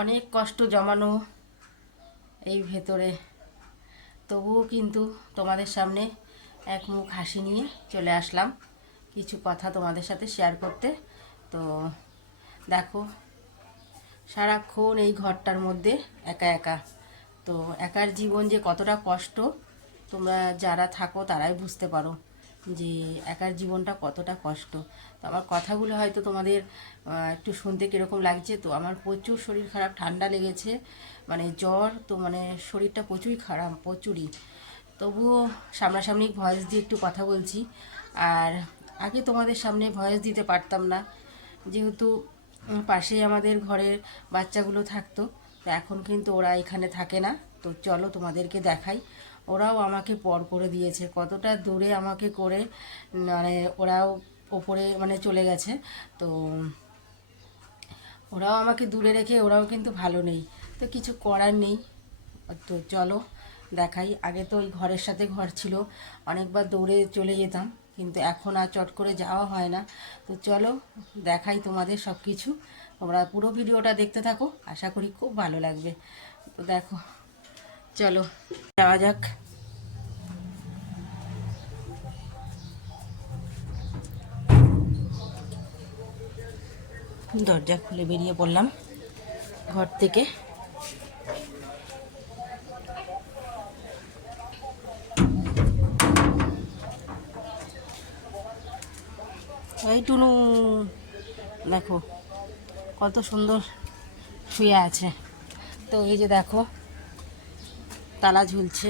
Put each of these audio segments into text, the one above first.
অনেক কষ্ট জমানো এই ভেতরে। তবুও কিন্তু তোমাদের সামনে এক মুখ হাসি নিয়ে চলে আসলাম। কিছু কথা তোমাদের সাথে শেয়ার করতে। তো দেখো, সারাক্ষণ এই ঘরটার মধ্যে একা একা। তো একার জীবন যে কতটা কষ্ট, তোমরা যারা থাকো তারাই বুঝতে পারো। যে একার জীবনটা কতটা কষ্ট। তো আমার কথাগুলো হয়তো তোমাদের একটু শুনতে কীরকম লাগছে। তো আমার প্রচুর শরীর খারাপ, ঠান্ডা লেগেছে। মানে জ্বর তো মানে শরীরটা প্রচুরই খারাপ, প্রচুরই। তবুও সামনাসামনি ভয়েস দিয়ে একটু কথা বলছি। আর আগে তোমাদের সামনে ভয়েস দিতে পারতাম না। যেহেতু পাশেই আমাদের ঘরের বাচ্চাগুলো থাকতো, তো এখন কিন্তু ওরা এখানে থাকে না। তো চলো তোমাদেরকে দেখাই। ওরাও আমাকে পর করে দিয়েছে। কতটা দূরে আমাকে করে মানে ওরাও ওপরে মানে চলে গেছে। তো ওরাও আমাকে দূরে রেখে ওরাও কিন্তু ভালো নেই। তো কিছু করার নেই। তো চলো, দেখাই। আগে তো ওই ঘরের সাথে ঘর ছিল। অনেকবার দৌড়ে চলে যেতাম, কিন্তু এখন আর চট করে যাওয়া হয় না। তো চলো, দেখাই তোমাদের সব কিছু তোমরা পুরো ভিডিওটা দেখতে থাকো। আশা করি খুব ভালো লাগবে। তো দেখো চলো, যাওয়া যাক। দরজা খুলে বেরিয়ে পড়লাম ঘর থেকে। এই টুনু, দেখো, কত সুন্দর শুয়ে আছে। তো এই যে দেখো তালা ঝুলছে।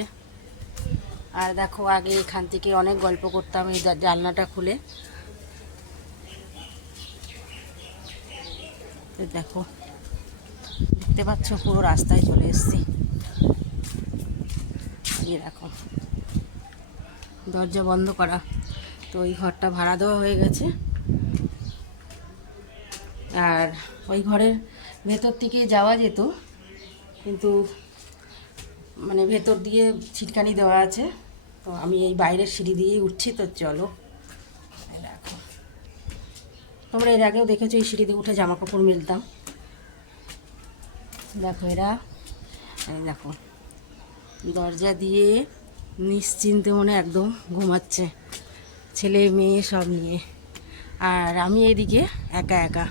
আর দেখো আগে এখান থেকে অনেক গল্প করতাম এই জানলাটা খুলে। দেখো, দেখতে পাচ্ছ পুরো রাস্তায় চলে এসছি। দেখো, দরজা বন্ধ করা। তো ওই ঘরটা ভাড়া দেওয়া হয়ে গেছে। আর ওই ঘরের ভেতর থেকে যাওয়া যেত, কিন্তু মানে ভেতর দিয়ে ছিটকানি দেওয়া আছে। তো আমি এই বাইরের সিঁড়ি দিয়েই উঠছি, তো চলো। দেখো। তোমরা এর আগেও দেখেছ, এই সিঁড়ি দিয়ে উঠে জামা কাপড় মেলতাম। দেখো এরা। দেখো। দরজা দিয়ে নিশ্চিন্তে মনে একদম ঘুমাচ্ছে। ছেলে, মেয়ে সব নিয়ে। আর আমি এদিকে একা একা।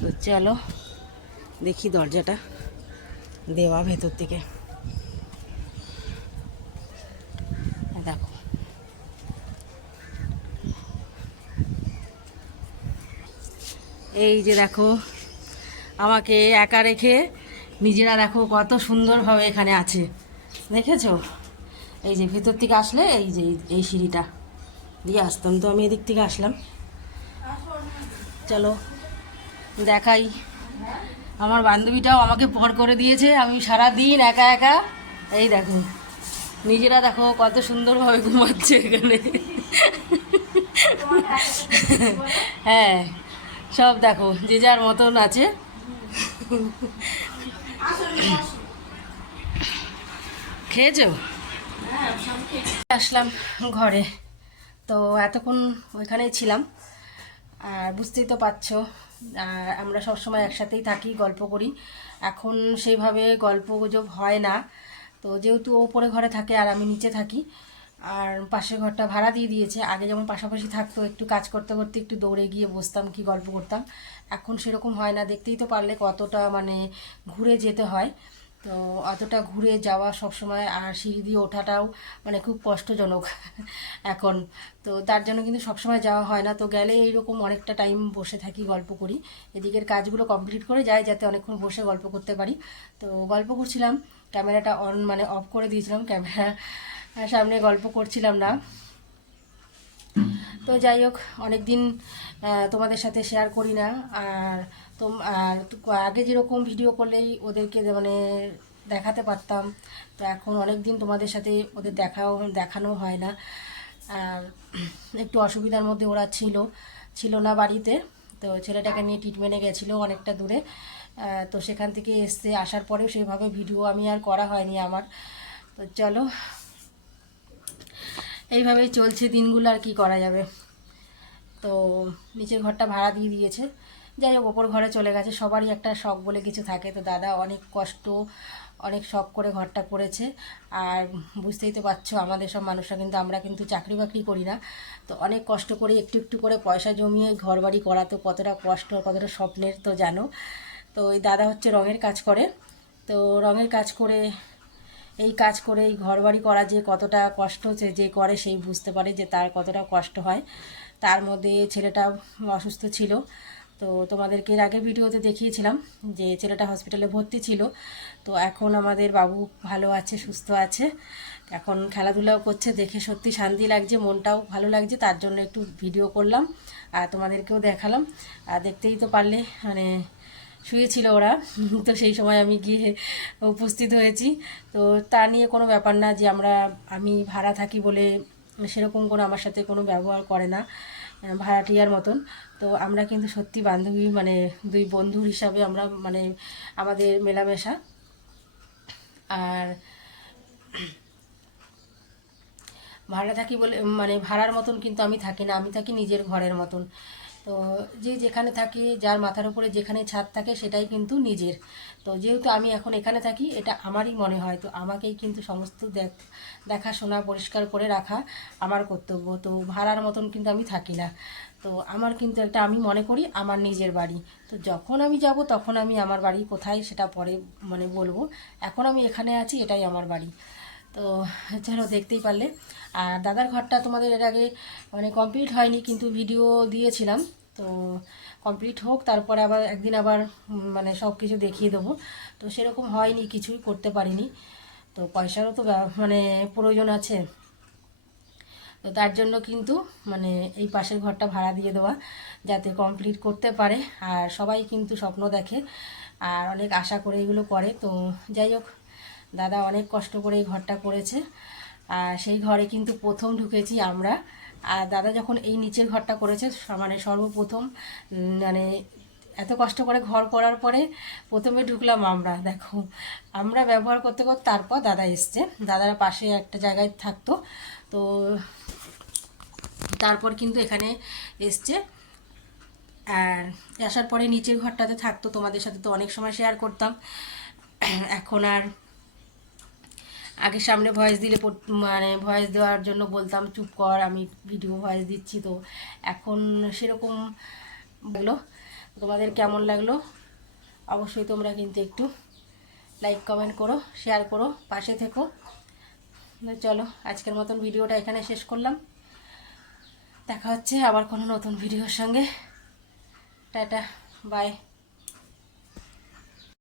তো চলো, দেখি দরজাটা দেওয়া ভেতর থেকে এই দেখো এই যে দেখো, আমাকে একা রেখে নিজেরা দেখো কত সুন্দরভাবে এখানে আছে। দেখেছ? এই যে ভেতর থেকে আসলে এই যে এই- সিঁড়িটা দিয়ে আসতাম। তো আমি এদিক থেকে আসলাম। চলো, দেখাই। আমার বান্ধবীটাও আমাকে পর করে দিয়েছে। আমি সারা দিন একা একা, এই দেখো, নিজেরা দেখো কত সুন্দরভাবে ঘুমাচ্ছে এখানে। হ্যাঁ। সব দেখো, যে যার মতন আছে। খেয়েছো? আসলাম ঘরে। তো এতক্ষণ ওইখানেই ছিলাম। আর বুঝতেই তো পারছ, আর আমরা সবসময় একসাথেই থাকি, গল্প করি। এখন সেইভাবে গল্প গুজব হয় না। তো যেহেতু ওপরে ঘরে থাকে আর আমি নিচে থাকি আর পাশের ঘরটা ভাড়া দিয়ে দিয়েছে। আগে যেমন পাশাপাশি থাকতো, একটু কাজ করতে করতে একটু দৌড়ে গিয়ে বসতাম, কি গল্প করতাম। এখন সেরকম হয় না, দেখতেই তো পারলে কতটা মানে ঘুরে যেতে হয়। তো অতটা ঘুরে যাওয়া সবসময় আর সিঁড়ি দিয়ে ওঠাটাও মানে খুব কষ্টজনক এখন। তো তার জন্য কিন্তু সবসময় যাওয়া হয় না। তো গেলে এইরকম অনেকটা টাইম বসে থাকি, গল্প করি। এদিকের কাজগুলো কমপ্লিট করে যাই, যাতে অনেকক্ষণ বসে গল্প করতে পারি। তো গল্প করছিলাম, ক্যামেরাটা অন মানে অফ করে দিয়েছিলাম, ক্যামেরা সামনে গল্প করছিলাম না। তো যাই হোক অনেক দিন তোমাদের সাথে শেয়ার করি না। আর তোম, আর আগে যেরকম ভিডিও করলেই ওদেরকে মানে দেখাতে পারতাম, তো এখন অনেক দিন তোমাদের সাথে ওদের দেখাও, দেখানো হয় না। আর একটু অসুবিধার মধ্যে ওরা ছিল ছিল না বাড়িতে। তো ছেলেটাকে নিয়ে ট্রিটমেন্টে গেছিল অনেকটা দূরে। তো সেখান থেকে এসছে আসার পরেও সেভাবে ভিডিও আমি আর করা হয়নি আমার। তো চলো এইভাবেই চলছে দিনগুলো আর কি করা যাবে। তো নিচের ঘরটা ভাড়া দিয়ে দিয়েছে। যাই হোক, ওপর ঘরে চলে গেছে। সবারই একটা শখ বলে কিছু থাকে। তো দাদা অনেক কষ্ট, অনেক শখ করে ঘরটা করেছে। আর বুঝতেই তো পারছ, আমাদের সব মানুষরা কিন্তু, আমরা কিন্তু চাকরি বাকরি করি না। তো অনেক কষ্ট করে, একটু একটু করে পয়সা জমিয়ে ঘর বাড়ি করা তো কতটা কষ্ট, কতটা স্বপ্নের তো জানো। তো ওই দাদা হচ্ছে রঙের কাজ করে। তো রঙের কাজ করে এই কাজ করে, এই ঘর বাড়ি করা যে কতটা কষ্ট হচ্ছে যে করে সেই বুঝতে পারে যে তার কতটা কষ্ট হয়। তার মধ্যে ছেলেটা অসুস্থ ছিল। তো তোমাদেরকে এর আগে ভিডিওতে দেখিয়েছিলাম যে ছেলেটা হসপিটালে ভর্তি ছিল। তো এখন আমাদের বাবু ভালো আছে, সুস্থ আছে। এখন খেলাধুলাও করছে, দেখে সত্যি শান্তি লাগছে, মনটাও ভালো লাগছে। তার জন্য একটু ভিডিও করলাম আর তোমাদেরকেও দেখালাম। আর দেখতেই তো পারলে মানে শুয়েছিল ওরা। তো সেই সময় আমি গিয়ে উপস্থিত হয়েছি। তো তা নিয়ে কোনো ব্যাপার না যে আমরা, আমি ভাড়া থাকি বলে সেরকম কোনো আমার সাথে কোনো ব্যবহার করে না ভাড়াটিয়ার মতন। তো আমরা কিন্তু সত্যি বান্ধবী মানে দুই বন্ধুর হিসাবে আমরা মানে আমাদের মেলামেশা। আর ভাড়া থাকি বলে মানে ভাড়ার মতন কিন্তু আমি থাকি না, আমি থাকি নিজের ঘরের মতন। তো যে যেখানে থাকি, যার মাথার উপরে যেখানে ছাদ থাকে সেটাই কিন্তু নিজের। তো যেহেতু আমি এখন এখানে থাকি, এটা আমারই মনে হয়। তো আমাকেই কিন্তু সমস্ত দেখ, দেখাশোনা পরিষ্কার করে রাখা আমার কর্তব্য। তো ভাড়ার মতন কিন্তু আমি থাকি না। তো আমার কিন্তু একটা, আমি মনে করি আমার নিজের বাড়ি। তো যখন আমি যাব, তখন আমি আমার বাড়ি কোথায় সেটা পরে মানে বলব। এখন আমি এখানে আছি, এটাই আমার বাড়ি। তো চলো দেখতেই পারলে। আর দাদার ঘরটা তোমাদের এর আগে মানে কমপ্লিট হয়নি, কিন্তু ভিডিও দিয়েছিলাম। তো কমপ্লিট হোক, তারপরে আবার একদিন আবার মানে সব কিছু দেখিয়ে দেবো। তো সেরকম হয়নি, কিছুই করতে পারিনি। তো পয়সারও তো মানে প্রয়োজন আছে। তো তার জন্য কিন্তু মানে এই পাশের ঘরটা ভাড়া দিয়ে দেওয়া, যাতে কমপ্লিট করতে পারে। আর সবাই কিন্তু স্বপ্ন দেখে, আর অনেক আশা করে এগুলো করে। তো যাই হোক দাদা অনেক কষ্ট করে এই ঘরটা করেছে। আর সেই ঘরে কিন্তু প্রথম ঢুকেছি আমরা। আর দাদা যখন এই নিচের ঘরটা করেছে মানে সর্বপ্রথম মানে এত কষ্ট করে ঘর করার পরে প্রথমে ঢুকলাম আমরা, দেখো। আমরা ব্যবহার করতে করতে তারপর দাদা এসছে। দাদারা পাশে একটা জায়গায় থাকতো। তো তারপর কিন্তু এখানে এসছে। আর আসার পরে নিচের ঘরটাতে থাকতো। তোমাদের সাথে তো অনেক সময় শেয়ার করতাম। এখন আর আগে সামনে ভয়েস দিলে মানে ভয়েস দেওয়ার জন্য বলতাম, চুপ কর, আমি ভিডিও ভয়েস দিচ্ছি তো। এখন সেরকম লাগল। তোমাদের কেমন লাগল? অবশ্যই তোমরা কিন্তু একটু লাইক কমেন্ট করো শেয়ার করো, পাশে থেকো। চলো, আজকের মতন ভিডিওটা এখানে শেষ করলাম। দেখা হচ্ছে আবার কোনো নতুন ভিডিওর সঙ্গে। Tata bye